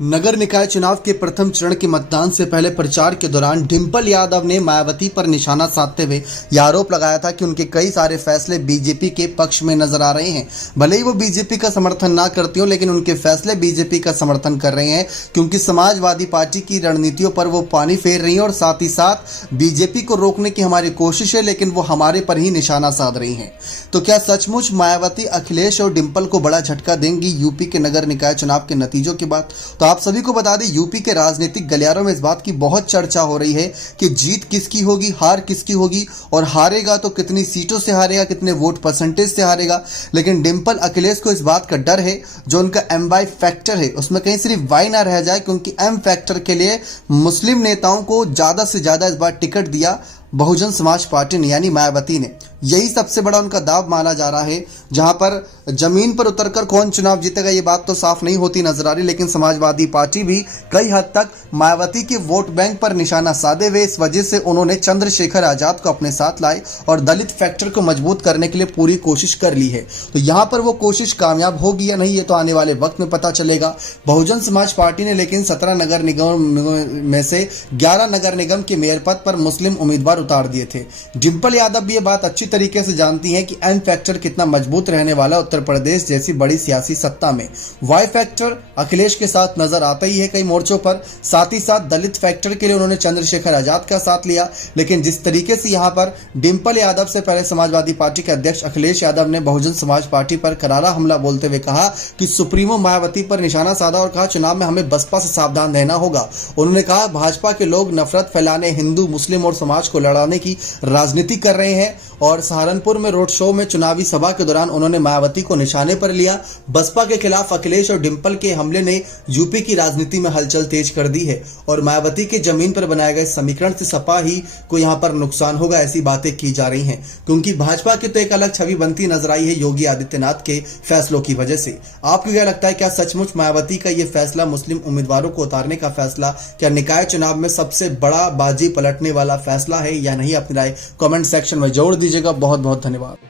नगर निकाय चुनाव के प्रथम चरण के मतदान से पहले प्रचार के दौरान डिंपल यादव ने मायावती पर निशाना साधते हुए यह आरोप लगाया था कि उनके कई सारे फैसले बीजेपी के पक्ष में नजर आ रहे हैं। भले ही वो बीजेपी का समर्थन ना करती हो, लेकिन उनके फैसले बीजेपी का समर्थन कर रहे हैं, क्योंकि समाजवादी पार्टी की रणनीतियों पर वो पानी फेर रही हैं और साथ ही साथ बीजेपी को रोकने की हमारी कोशिश है, लेकिन वो हमारे पर ही निशाना साध रही हैं। तो क्या सचमुच मायावती अखिलेश और डिंपल को बड़ा झटका देंगी यूपी के नगर निकाय चुनाव के नतीजों के बाद? तो आप सभी को बता दें, यूपी के राजनीतिक गलियारों में इस बात की बहुत चर्चा हो रही है कि जीत किसकी होगी, हार किसकी होगी, और हारेगा तो कितनी सीटों से हारेगा, कितने वोट परसेंटेज से हारेगा। लेकिन डिंपल अखिलेश को इस बात का डर है, जो उनका एम फैक्टर है उसमें कहीं सिर्फ वाई ना रह जाए, क्योंकि एम फैक्टर के लिए मुस्लिम नेताओं को ज्यादा से ज्यादा इस बार टिकट दिया बहुजन समाज पार्टी ने, यानी मायावती ने। यही सबसे बड़ा उनका दाव माना जा रहा है। जहां पर जमीन पर उतरकर कौन चुनाव जीतेगा ये बात तो साफ नहीं होती नजर आ रही, लेकिन समाजवादी पार्टी भी कई हद तक मायावती के वोट बैंक पर निशाना साधे हुए इस वजह से उन्होंने चंद्रशेखर आजाद को अपने साथ लाए और दलित फैक्टर को मजबूत करने के लिए पूरी कोशिश कर ली है। तो यहाँ पर वो कोशिश कामयाब होगी या नहीं, ये तो आने वाले वक्त में पता चलेगा। बहुजन समाज पार्टी ने लेकिन 17 नगर निगम में से 11 नगर निगम के मेयर पद पर मुस्लिम उम्मीदवार उतार दिए थे। डिंपल यादव भी ये बात अच्छी तरीके से जानती हैं कि एम फैक्टर कितना मजबूत रहने वाला उत्तर प्रदेश जैसी बड़ी सियासी सत्ता में। वाई फैक्टर अखिलेश के साथ नजर आता ही है कई मोर्चों पर, साथ ही साथ दलित फैक्टर के लिए उन्होंने चंद्रशेखर आजाद का साथ लिया। लेकिन जिस तरीके से यहाँ पर डिंपल यादव से पहले समाजवादी पार्टी के अध्यक्ष अखिलेश यादव ने बहुजन समाज पार्टी पर करारा हमला बोलते हुए कहा कि सुप्रीमो मायावती पर निशाना साधा और कहा चुनाव में हमें बसपा से सावधान रहना होगा। उन्होंने कहा भाजपा के लोग नफरत फैलाने, हिंदू मुस्लिम और समाज को लड़ाने की राजनीति कर रहे हैं। और सहारनपुर में रोड शो में चुनावी सभा के दौरान उन्होंने मायावती को निशाने पर लिया। बसपा के खिलाफ अखिलेश और डिंपल के हमले ने यूपी की राजनीति में हलचल तेज कर दी है और मायावती के जमीन पर बनाए गए समीकरण से सपा ही को यहां पर नुकसान होगा, ऐसी बातें की जा रही हैं, क्योंकि भाजपा की तो एक अलग छवि बनती नजर आई है योगी आदित्यनाथ के फैसलों की वजह से। आपको क्या लगता है, क्या सचमुच मायावती का यह फैसला, मुस्लिम उम्मीदवारों को उतारने का फैसला, क्या निकाय चुनाव में सबसे बड़ा बाजी पलटने वाला फैसला है या नहीं? अपनी राय कमेंट सेक्शन में जोड़ दीजिएगा। बहुत बहुत धन्यवाद।